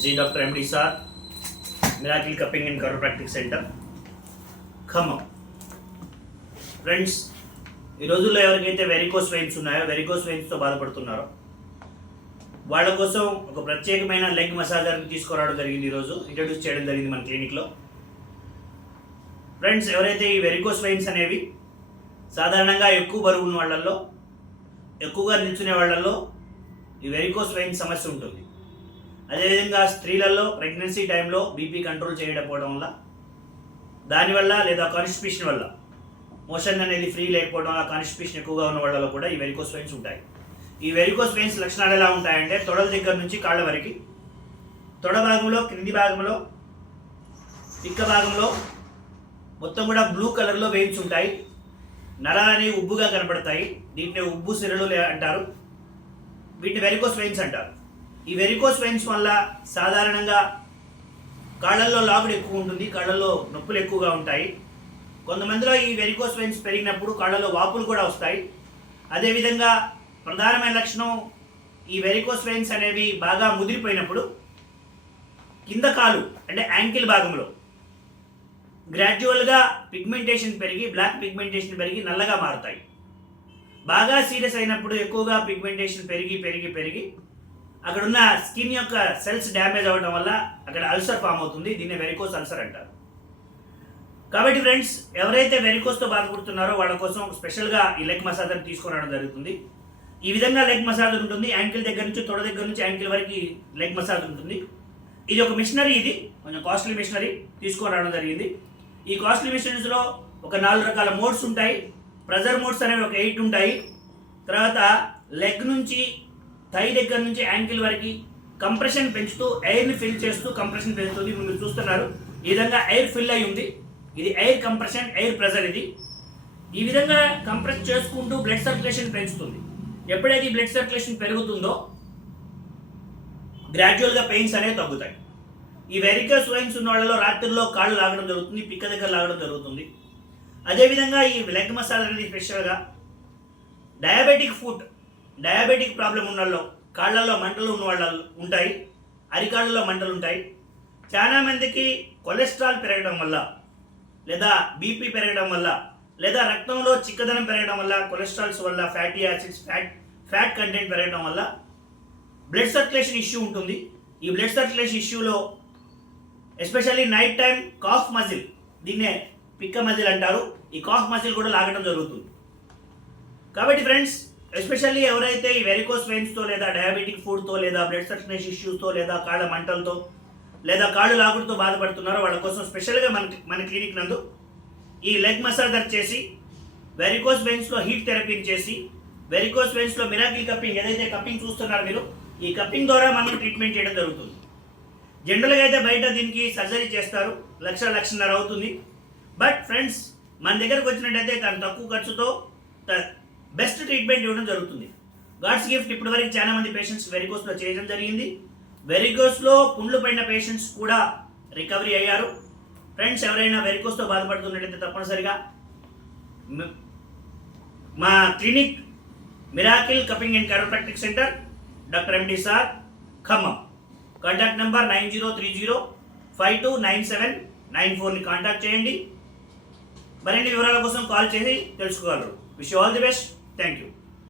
This is Dr. MD Sir, Miracle Cupping and Chiropractic Center, Khammam. Friends, ఈ రోజుల్లో ఎవరికైతే varicose veins ఉన్నాయో, varicose వెయిన్స్తో బాధపడుతున్నారో వాళ్ళ కోసం ఒక ప్రత్యేకమైన లెగ్ మసాజర్ని తీసుకురావడం జరిగింది. ఈరోజు ఇంట్రడ్యూస్ చేయడం జరిగింది మన క్లినిక్లో. ఫ్రెండ్స్, ఎవరైతే ఈ వెరికోస్ వెయిన్స్ అనేవి సాధారణంగా ఎక్కువ బరువు ఉన్న వాళ్ళల్లో, ఎక్కువగా నిల్చునే వాళ్ళల్లో ఈ వెరికోస్ వెయిన్స్ సమస్య ఉంటుంది. అదేవిధంగా స్త్రీలలో ప్రెగ్నెన్సీ టైంలో బీపీ కంట్రోల్ చేయకపోవడం వల్ల, దానివల్ల లేదా కాన్స్టిపేషన్ వల్ల మోషన్ అనేది ఫ్రీ లేకపోవడం వల్ల కాన్స్టిపేషన్ ఎక్కువగా ఉన్న వాళ్ళలో కూడా ఈ వెరికోస్ వెయిన్స్ ఉంటాయి. ఈ వెరికోస్ వెయిన్స్ లక్షణాలు ఎలా ఉంటాయంటే, తొడల దగ్గర నుంచి కాళ్ళ వరకు, తొడ భాగంలో, క్రింది భాగంలో, పిక్క భాగంలో మొత్తం కూడా బ్లూ కలర్లో వెయిన్స్ ఉంటాయి. నరాలని ఉబ్బుగా కనపడతాయి. దీంట్లో ఉబ్బు సిరలు అంటారు. వీటిని వెరికోస్ వెయిన్స్ అంటారు. ఈ వెరికోస్ వెయిన్స్ వల్ల సాధారణంగా కాళ్ళల్లో లాగుడు ఎక్కువ ఉంటుంది, కాళ్ళల్లో నొప్పులు ఎక్కువగా ఉంటాయి. కొంతమందిలో ఈ వెరికోస్ వెయిన్స్ పెరిగినప్పుడు కాళ్ళలో వాపులు కూడా వస్తాయి. అదేవిధంగా ప్రధానమైన లక్షణం, ఈ వెరికోస్ వెయిన్స్ అనేవి బాగా ముదిరిపోయినప్పుడు కింద కాలు అంటే యాంకిల్ భాగంలో గ్రాడ్యువల్గా పిగ్మెంటేషన్ పెరిగి, బ్లాక్ పిగ్మెంటేషన్ పెరిగి నల్లగా మారుతాయి. బాగా సీరియస్ అయినప్పుడు ఎక్కువగా పిగ్మెంటేషన్ పెరిగి పెరిగి పెరిగి అక్కడ ఉన్న స్కిన్ యొక్క సెల్స్ డ్యామేజ్ అవ్వడం వల్ల అక్కడ అల్సర్ ఫామ్ అవుతుంది. దీన్ని వెరికోస్ అల్సర్ అంటారు. కాబట్టి ఫ్రెండ్స్, ఎవరైతే వెరికోస్తో బాధపడుతున్నారో వాళ్ళ కోసం స్పెషల్గా ఈ లెగ్ మసాజర్ తీసుకురావడం జరుగుతుంది. ఈ విధంగా లెగ్ మసాజర్ ఉంటుంది. యాంకిల్ దగ్గర నుంచి, తొడ దగ్గర నుంచి యాంకిల్ వరకు లెగ్ మసాజ్ ఉంటుంది. ఇది ఒక మిషనరీ, ఇది కొంచెం కాస్ట్లీ మిషనరీ తీసుకురావడం జరిగింది. ఈ కాస్ట్లీ మిషనరీస్లో ఒక 4 రకాల మోడ్స్ ఉంటాయి. ప్రెజర్ మోడ్స్ అనేవి ఒక 8 ఉంటాయి. తర్వాత లెగ్ నుంచి, థై దగ్గర నుంచి యాంకిల్ వరకు కంప్రెషన్ పెంచుతూ, ఎయిర్ని ఫిల్ చేస్తూ కంప్రెషన్ పెంచుతుంది. మీరు చూస్తున్నారు, ఈ విధంగా ఎయిర్ ఫిల్ అయి ఉంది. ఇది ఎయిర్ కంప్రెషన్, ఎయిర్ ప్రెజర్. ఇది ఈ విధంగా కంప్రెస్ చేసుకుంటూ బ్లడ్ సర్క్యులేషన్ పెంచుతుంది. ఎప్పుడైతే ఈ బ్లడ్ సర్క్యులేషన్ పెరుగుతుందో గ్రాడ్యువల్గా పెయిన్స్ అనేవి తగ్గుతాయి. ఈ వెరికోస్ వెయిన్స్ ఉన్న వాళ్ళలో రాత్రిలో కాళ్ళు లాగడం జరుగుతుంది, పిక్క దగ్గర లాగడం జరుగుతుంది. అదేవిధంగా ఈ లెగ్ మసాజ్ అనేది స్పెషల్గా డయాబెటిక్ ప్రాబ్లం ఉన్న వాళ్ళు, కాళ్ళల్లో మంటలు ఉన్న వాళ్ళు ఉంటాయి, అరికాళ్ళలో మంటలు ఉంటాయి. చాలా మందికి కొలెస్ట్రాల్ పెరగడం వల్ల, లేదా బీపీ పెరగడం వల్ల, లేదా రక్తంలో చిక్కదనం పెరగడం వల్ల, కొలెస్ట్రాల్స్ వల్ల, ఫ్యాటీ యాసిడ్స్, ఫ్యాట్ కంటెంట్ పెరగడం వల్ల బ్లడ్ సర్క్యులేషన్ ఇష్యూ ఉంటుంది. ఈ బ్లడ్ సర్క్యులేషన్ ఇష్యూలో especially night time cough muscle, దీన్నే పిక్క మజిల్ అంటారు, ఈ కాఫ్ మజిల్ కూడా లాగడం జరుగుతుంది. కాబట్టి ఫ్రెండ్స్, ఎస్పెషల్లీ ఎవరైతే ఈ వెరికోస్ వెయిన్స్తో, లేదా డయాబెటిక్ ఫుడ్తో, లేదా బ్లడ్ సర్క్యులేషన్ ఇష్యూస్తో, లేదా కాళ్ళ మంటలతో, లేదా కాళ్ళు లాగుడుతో బాధపడుతున్నారో వాళ్ళ కోసం స్పెషల్గా మన క్లినిక్ నందు ఈ లెగ్ మసాజర్ చేసి, వెరికోస్ వెయిన్స్లో హీట్ థెరపీని చేసి, వెరికోస్ వెయిన్స్లో మిరాకిల్ కప్పింగ్, ఏదైతే కప్పింగ్ చూస్తున్నారో మీరు, ఈ కప్పింగ్ ద్వారా మనం ట్రీట్మెంట్ చేయడం జరుగుతుంది. జనరల్గా అయితే బయట దీనికి సర్జరీ చేస్తారు, 1,00,000-1,50,000 అవుతుంది. బట్ ఫ్రెండ్స్, మన దగ్గరకు వచ్చినట్టయితే తను తక్కువ ఖర్చుతో బెస్ట్ ట్రీట్మెంట్ ఇవ్వడం జరుగుతుంది. గాడ్స్ గిఫ్ట్, ఇప్పటి వరకు చాలా మంది పేషెంట్స్ వెరికోస్లో చేయడం జరిగింది. వెరికోస్లో పుండ్లు పడిన పేషెంట్స్ కూడా రికవరీ అయ్యారు. ఫ్రెండ్స్, ఎవరైనా వెరికోస్తో బాధపడుతున్నట్టయితే తప్పనిసరిగా మా clinic miracle cupping and chiropractic centre, doctor MD sir, Khammam. Contact number 903005299794ని కాంటాక్ట్ చేయండి. మరిన్ని వివరాల కోసం కాల్ చేసి తెలుసుకోగలరు. Wish you all the best. Thank you.